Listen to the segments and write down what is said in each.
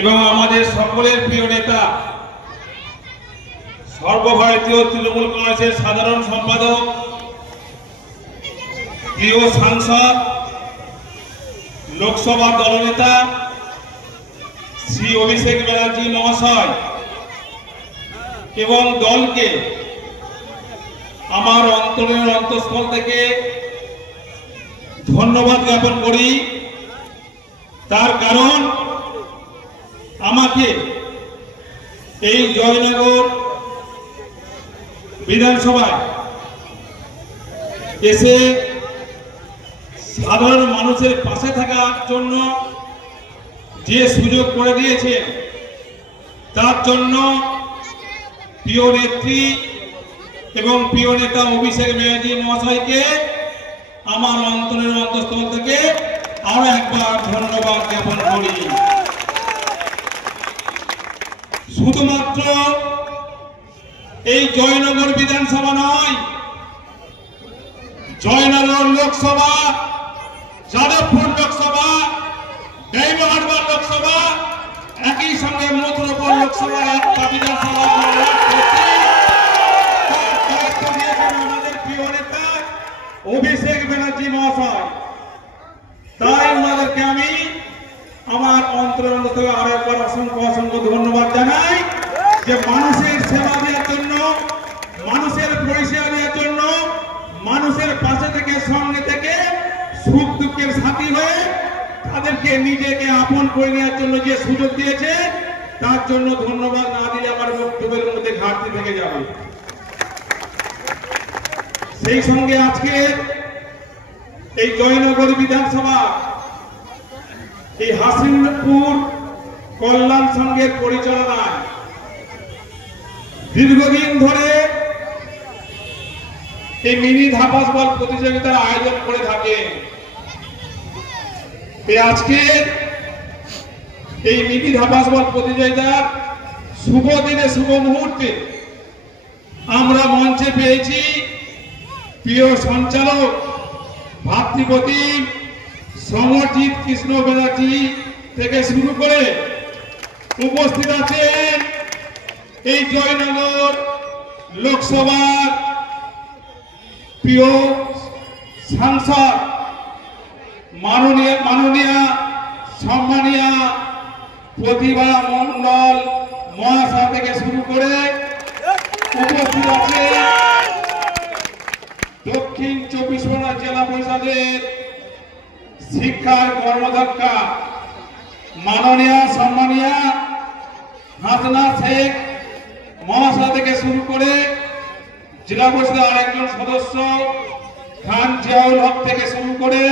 এবং আমাদের সকলের প্রিয় নেতা সর্বভারতীয় তৃণমূল কংগ্রেসের সাধারণ সম্পাদক, প্রিয় সাংসদ, লোকসভা দলনেতা শ্রী অভিষেক ব্যানার্জি মহাশয় এবং দলকে আমার অন্তরের অন্তঃস্থল থেকে ধন্যবাদ জ্ঞাপন করি। তার কারণ আমাকে এই জয়নগর বিধানসভায় এসে সাধারণ মানুষের পাশে থাকার জন্য যে সুযোগ করে দিয়েছে, তার জন্য প্রিয় নেত্রী এবং প্রিয় নেতা অভিষেক ব্যানার্জি মহাশয়কে আমার অন্তরের অন্তঃস্থল থেকে আরো একবার ধন্যবাদ জ্ঞাপন করি। শুধুমাত্র এই জয়নগর বিধানসভা নয়, জয়নগর লোকসভা, যাদবপুর লোকসভা, ডাইমহারবাদ লোকসভা, একই সঙ্গে মথুরাপুর লোকসভার একটা বিধানসভা দায়িত্ব দিয়েছেন আমাদের প্রিয় নেতা অভিষেক ব্যানার্জি মহাশয়। তাই ওনাদেরকে আমি আমার অন্তরের থেকে আরো একবার অসংখ্য অসংখ্য ধন্যবাদ জানাই যে মানুষের সেবা দেওয়ার জন্য, মানুষের পরিষেবা দেওয়ার জন্য, মানুষের পাশে থেকে, সঙ্গে থেকে, সুখ দুঃখের সাথী হয়ে তাদেরকে নিজেকে আপন করে নেওয়ার জন্য যে সুযোগ দিয়েছে, তার জন্য ধন্যবাদ না দিলে আমার বক্তব্যের মধ্যে ঘাটতি থেকে যাবে। সেই সঙ্গে আজকে এই জয়নগর বিধানসভা এই হাসিমপুর কল্যাণ সংঘের পরিচালনায় দীর্ঘদিন ধরে এই মিনি ধাপাস বল প্রতিযোগিতার আয়োজন করে থাকে। আজকে এই মিনি ধাপাস বল প্রতিযোগিতার শুভ দিনে, শুভ মুহূর্তে আমরা মঞ্চে পেয়েছি প্রিয় সঞ্চালক ভাতৃপতি সমরজিৎ কৃষ্ণ ব্যানার্জি থেকে শুরু করে উপস্থিত আছেন এই জয়নগর লোকসভার প্রিয় সাংসদ মাননীয়া সম্মানীয় প্রতিভা মন্ডল মহাশয় থেকে শুরু করে উপস্থিত আছেন দক্ষিণ 24 পরগনা জেলা পরিষদের শিক্ষার কর্মদক্ষা মাননীয় সম্মানীয় হাসনা শেখ মহাশয় থেকে শুরু করে জেলা পরিষদের আরেকজন সদস্য খান জিয়াউল হক থেকে শুরু করে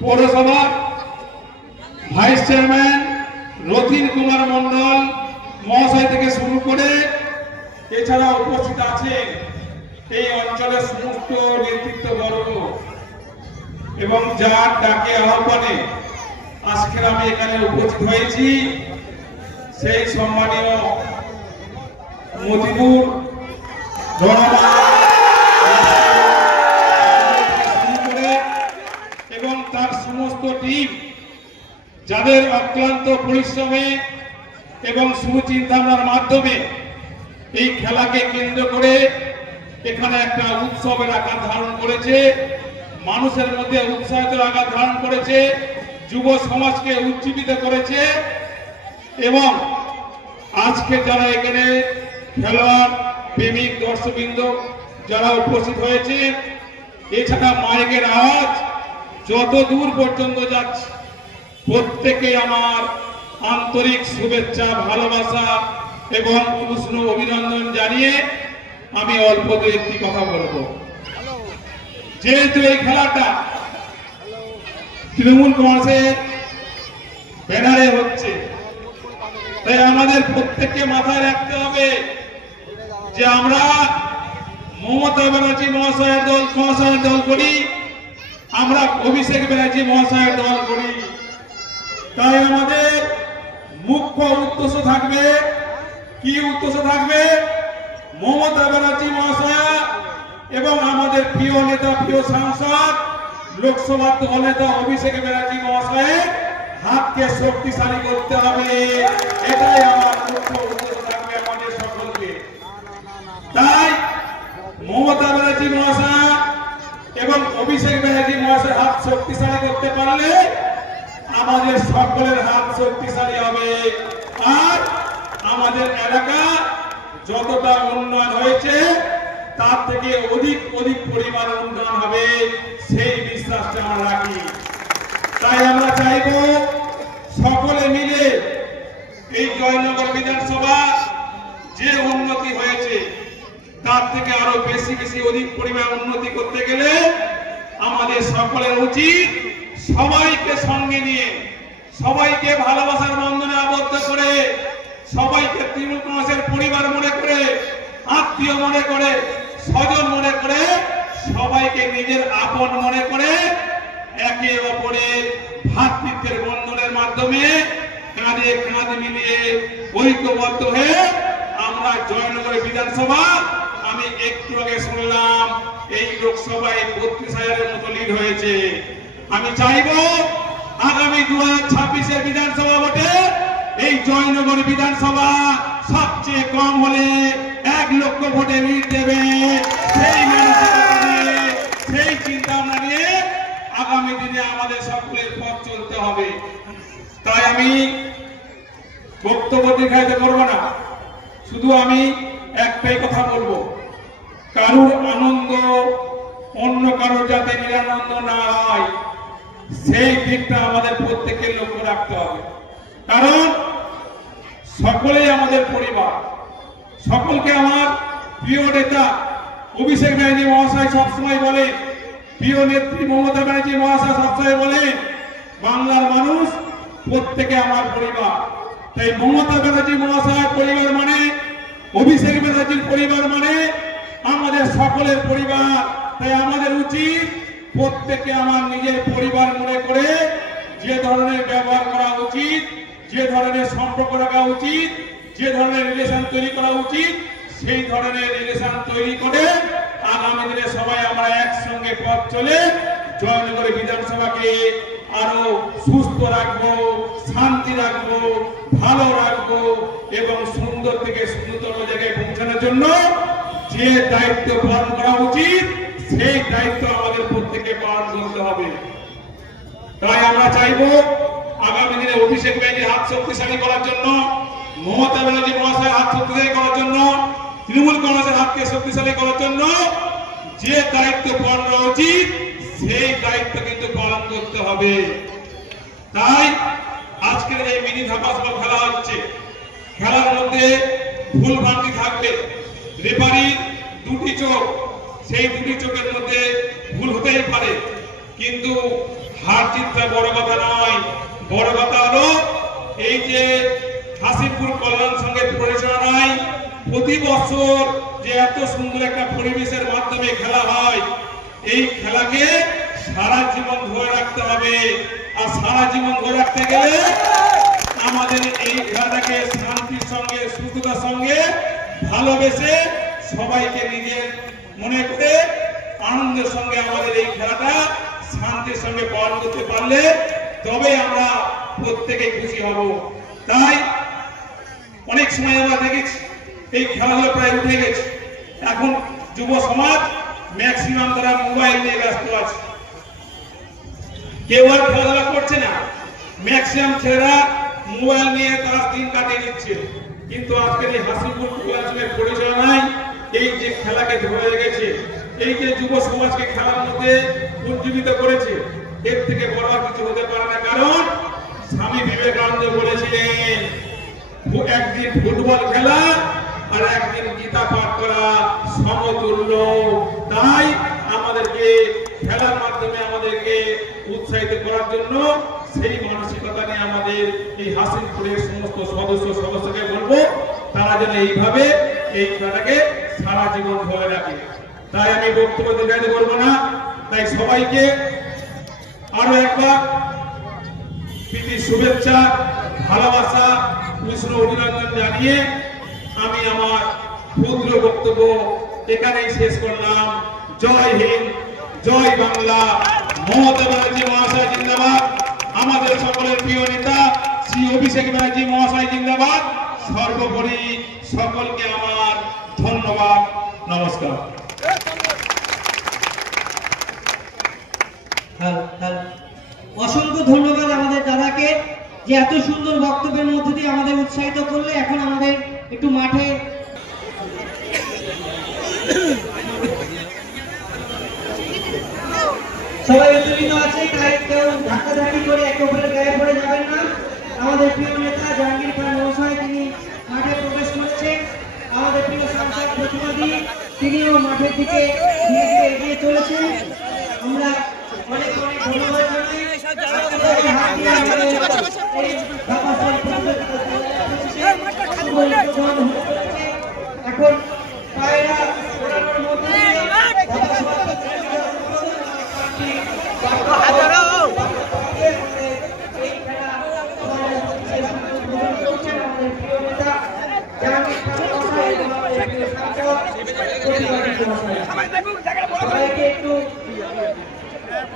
পৌরসভা ভাইস চেয়ারম্যান রথিন কুমার মন্ডল মহাশয় থেকে শুরু করে এছাড়া উপস্থিত আছেন এই অঞ্চলের সমস্ত নেতৃত্ববর্গ এবং যার ডাকে আহ্বানে আজকের আমি এখানে উপস্থিত হয়েছি সেই সম্মানীয় মতিপুর এবং তার সমস্ত টিম, যাদের অক্লান্ত পরিশ্রমে এবং সুচিন্তার মাধ্যমে এই খেলাকে কেন্দ্র করে এখানে একটা উৎসবের আকার ধারণ করেছে, মানুষের মধ্যে উৎসাহের আকার ধারণ করেছে, যুব সমাজকে উজ্জীবিত করেছে এবং আজকে যারা এখানে খেলোয়াড় প্রেমিক দর্শকবৃন্দ যারা উপস্থিত হয়েছে, এছাড়া মাইকের আওয়াজ যত দূর পর্যন্ত যাচ্ছে, প্রত্যেকে আমার আন্তরিক শুভেচ্ছা, ভালোবাসা এবং উষ্ণ অভিনন্দন জানিয়ে আমি অল্প দু একটি কথা বলবো। যেহেতু এই খেলাটা তৃণমূল কংগ্রেসের ব্যানারে হচ্ছে, তাই আমাদের প্রত্যেককে মাথায় রাখতে হবে যে আমরা মমতা ব্যানার্জি মহাশয়ের দল করি, আমরা অভিষেক ব্যানার্জি মহাশয়ের দল করি। তাই আমাদের মুখ্য উদ্দেশ্য থাকবে, কি উদ্দেশ্য থাকবে? মমতা ব্যানার্জি মহাশয়া এবং আমাদের প্রিয় নেতা, প্রিয় সাংসদ লোকসভা দলনেতা অভিষেক ব্যানার্জি মহাশয়ের হাতকে শক্তিশালী করতে হবে, এটাই আমার মুখ্য উদ্দেশ্য থাকবে আমাদের সকলকে। তাই মমতা ব্যানার্জি মহাশয় এবং অভিষেক ব্যানার্জি মহাশয়ের হাত শক্তিশালী করতে পারলে আমাদের সকলের হাত শক্তিশালী হবে। আর আমাদের এলাকা যতটা উন্নয়ন হয়েছে তার থেকে অধিক পরিমাণ উন্নয়ন হবে, সেই বিশ্বাসটা আমরা রাখি। তাই আমরা চাইব সকলে মিলে এই জয়নগর বিধানসভা যে উন্নতি হয়েছে তার থেকে আরো বেশি অধিক পরিমাণ উন্নতি করতে গেলে আমাদের সকলের উচিত সবাইকে সঙ্গে নিয়ে, সবাইকে ভালোবাসার বন্ধনে আবদ্ধ করে, সবাইকে তৃণমূল কংগ্রেসের পরিবার মনে করে, আত্মীয় মনে করে, স্বজন মনে করে, সবাইকে নিজের আপন মনে করে একে অপরের ভ্রাতৃত্বের বন্ধনের মাধ্যমে কাঁধে কাঁধ মিলিয়ে ঐক্যবদ্ধ হয়ে আমরা জয়নগরের বিধানসভা, আমি একটু আগে শুনলাম এই লোকসভায় 32,000-এর মতো লিড হয়েছে। আমি চাইব আগামী 2026-এর বিধানসভা ভোটে এই জয়নগর বিধানসভা সবচেয়ে কম হলে 1 লক্ষ ভোটে লিড দেবে। সেই মানসিকতা নিয়ে, সেই চিন্তা ভাবনা নিয়ে আগামী দিনে আমাদের সকলের পথ চলতে হবে। তাই আমি বক্তব্য দীর্ঘায়িত করব না, শুধু আমি একটাই কথা বলবো, কারুর আনন্দ অন্য কারোর যাতে নিরানন্দ না হয় সেই দিকটা আমাদের প্রত্যেকের লক্ষ্য রাখতে হবে। কারণ সকলেই আমাদের পরিবার। সকলকে আমার প্রিয় নেতা অভিষেক ব্যানার্জি মহাশয় সবসময় বলেন, প্রিয় নেত্রী মমতা ব্যানার্জি মহাশয় সবসময় বলেন, বাংলার মানুষ প্রত্যেকে আমার পরিবার। তাই মমতা ব্যানার্জি মহাশয়ের পরিবার মানে, অভিষেক ব্যানার্জির পরিবার মানে আমাদের সকলের পরিবার। তাই আমাদের উচিত প্রত্যেকে আমার নিজের পরিবার মনে করে যে ধরনের ব্যবহার করা উচিত, যে ধরনের সম্পর্ক রাখা উচিত, যে ধরনের রিলেশন তৈরি করা উচিত, সেই ধরনের রিলেশন তৈরি করে আগামী দিনে সবাই আমরা একসঙ্গে পথ চলে জয়নগর বিধানসভাকে আরো সুস্থ রাখবো, শান্তি রাখবো, ভালো রাখবো এবং সুন্দর থেকে সুন্দরতম জায়গায় পৌঁছানোর জন্য যে দায়িত্ব পালন করা উচিত সেই দায়িত্ব আমাদের প্রত্যেককে পালন করতে হবে। তাই আমরা চাইব আগামী দিনে অভিষেক ব্যানার্জির হাত শক্তিশালী করার জন্য, মমতা ব্যানার্জি মহাশয়ের হাত শক্তিশালী করার জন্য, তৃণমূল কংগ্রেসের হাতকে শক্তিশালী করার জন্য যে দায়িত্ব পালন করা উচিত সেই দায়িত্ব কিন্তু পালন করতে হবে। তাই আজকের এই মিনি ধামাচাপা খেলা হচ্ছে, খেলার মধ্যে ভুল ভ্রান্তি থাকবে, রেফারির 2টি চোখ, সেই 2টি চোখের মধ্যে ভুল হতেই পারে, কিন্তু হার জিতটা বড় কথা নয়। বড় কথা হলো এই যে হাসিপুর কল্যাণ সংঘের পরিচালনায় প্রতি বছর যে এত সুন্দর একটা পরিবেশের মাধ্যমে খেলা হয়, এই খেলাকে সারা জীবন ধরে রাখতে হবে। আর সারা জীবন ধরে রাখতে গেলে আমাদের এই খেলাটাকে শান্তির সঙ্গে, সুস্থতার সঙ্গে ভালোবেসে সবাইকে নিজের মনে করে আনন্দের সঙ্গে আমাদের এই খেলাটা শান্তির সঙ্গে পালন করতে পারলে তবে আমরা প্রত্যেকে খুশি হব। তাই অনেক সময় আমরা দেখেছি এই খেলাধুলা প্রায় উঠে গেছে। এখন যুব সমাজ ম্যাক্সিমাম তারা মোবাইল নিয়ে ব্যস্ত আছে, কেউ আর খেলাধুলা করছে না। ম্যাক্সিমাম ছেলেরা মোবাইল নিয়ে তারা দিন কাটিয়ে দিচ্ছে। কিন্তু আজকের এই হাসিপুর ক্লাবের পরিচালনায় এই যে খেলাকে ধরে রেখেছে, এই যে যুব সমাজকে খেলার মধ্যে উজ্জীবিত করেছে, এর থেকে বড় কিছু হতে পারে না। কারণ স্বামী বিবেকানন্দ বলেছিলেন, একদিন ফুটবল খেলা আর একদিন গীতা পাঠ করা সমতুল্য। তাই আমাদেরকে খেলার মাধ্যমে আমাদেরকে উৎসাহিত করার জন্য সেই মানসিকতা নিয়ে আমাদের এই হাসিপুরের সমস্ত সদস্যকে বলবো তারা যেন এইভাবে এই খেলাটাকে সারা জীবন ধরে রাখে। তাই আমি বক্তব্য দীর্ঘায়িত করবো না। তাই সবাইকে আরো একবার প্রীতি শুভেচ্ছা, ভালোবাসা, কৃষ্ণ অভিনন্দন জানিয়ে আমি আমার ক্ষুদ্র বক্তব্য এখানেই শেষ করলাম। জয় হিন্দ, জয় বাংলা, মমতা ব্যানার্জি মহাশয় জিন্দাবাদ, আমাদের সকলের প্রিয় নেতা শ্রী অভিষেক ব্যানার্জি মহাশয় জিন্দাবাদ। সর্বোপরি সকলকে আমার ধন্যবাদ, নমস্কার। অসংখ্য ধন্যবাদ আমাদের দাদাকে, যে এত সুন্দর বক্তব্যের মধ্যে দিয়ে আমাদের উৎসাহিত করলে। এখন আমাদের একটু মাঠে সবাই উত্তেজিত আছে, তাই কেউ ধাক্কাধাক্কি করে একে অপরের গায়ে পড়ে যাবেন না। আমাদের প্রিয় নেতা জাহাঙ্গীর খান মহাশয় তিনি মাঠে প্রবেশ করছেন। আমাদের প্রিয় সাংসদ প্রতিবাদী তিনিও মাঠের দিকে ধীরে ধীরে এগিয়ে চলেছেন। আমরা অনেক অনেক ধন্যবাদ জানাই। এখন পায়রা ওড়ানোর মধ্যে সবাইকে একটু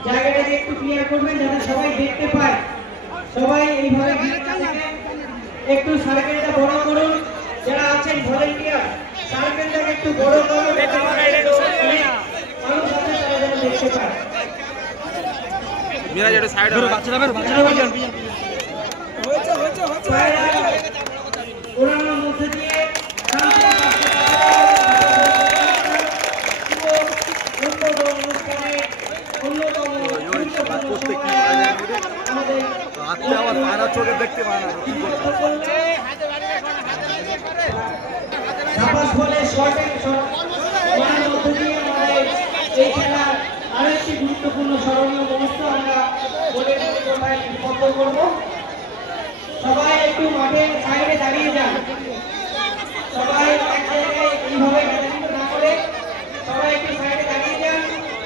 জায়গাটাকে একটু ক্লিয়ার করবেন যাতে সবাই দেখতে পায়। সবাই এইভাবে একটু সার্কেলটা বড় করুন, যারা আছেন ভলেন্টিয়ার সার্কেলটাকে একটু বড় করুন, মানুষ আছে তারা যেন দেখতে পায়। ওড়ানোর মধ্যে দিয়ে দেখতে পায় না এই খেলার আরেকটি গুরুত্বপূর্ণ স্মরণীয় মুহূর্ত আমরা বলে করব। সবাই একটু মাঠের সাইডে দাঁড়িয়ে যান, সবাই এক জায়গায় এইভাবে না করে সবাই একটু সাইডে দাঁড়িয়ে যান,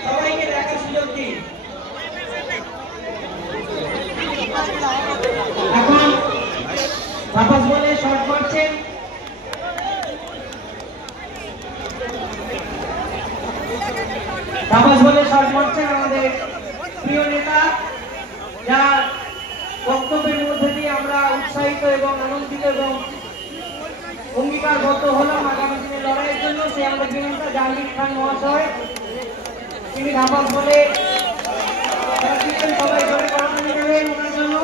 সবাইকে দেখার সুযোগ দিন। এখন বাপাস বলে শট মারছেন, বাপাস বলে শট মারছেন আমাদের প্রিয় নেতা, যার বক্তব্যের মধ্যে দিয়ে আমরা উৎসাহিত এবং আনন্দিত এবং অঙ্গীকারবদ্ধ হলাম আগামী দিনের লড়াইয়ের জন্য। সে আমাদের প্রিয় নেতা জাহাঙ্গীর খান মহাশয়, তিনি বাপাস বলে সবাই জোরে করতালি দেবেন ওনার জন্য।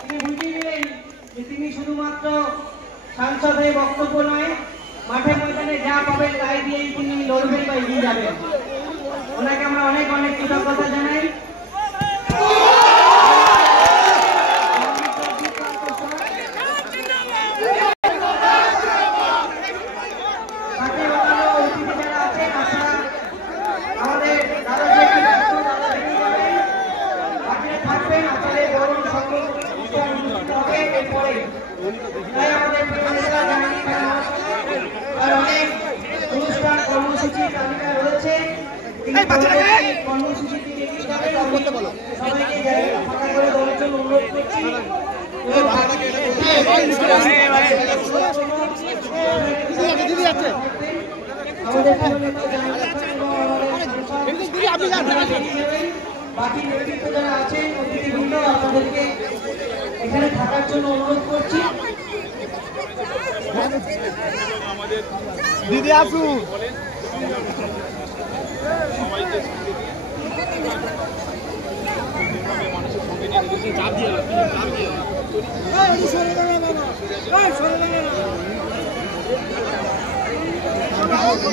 তিনি বুঝিয়ে দিলেন যে তিনি শুধুমাত্র সাংসদ হয়ে বক্তব্য নয়, মাঠে ময়দানে যা পাবেন তাই দিয়েই তিনি লড়বেন বা এগিয়ে যাবেন। ওনাকে আমরা অনেক অনেক কৃতজ্ঞতা জানাই। তাই আমাদের অনেক অনুষ্ঠান কর্মসূচি তালিকা রয়েছে, কর্মসূচিটি সবাইকে জায়গা ফাঁকা করে দেওয়ার জন্য অনুরোধ করছি। বাকি নেতৃত্ব যারা আছেন অতিথিবৃন্দ আপনাদেরকে এখানে থাকার জন্য অনুরোধ করছি। দিদি আসুন। চাপ দিয়ে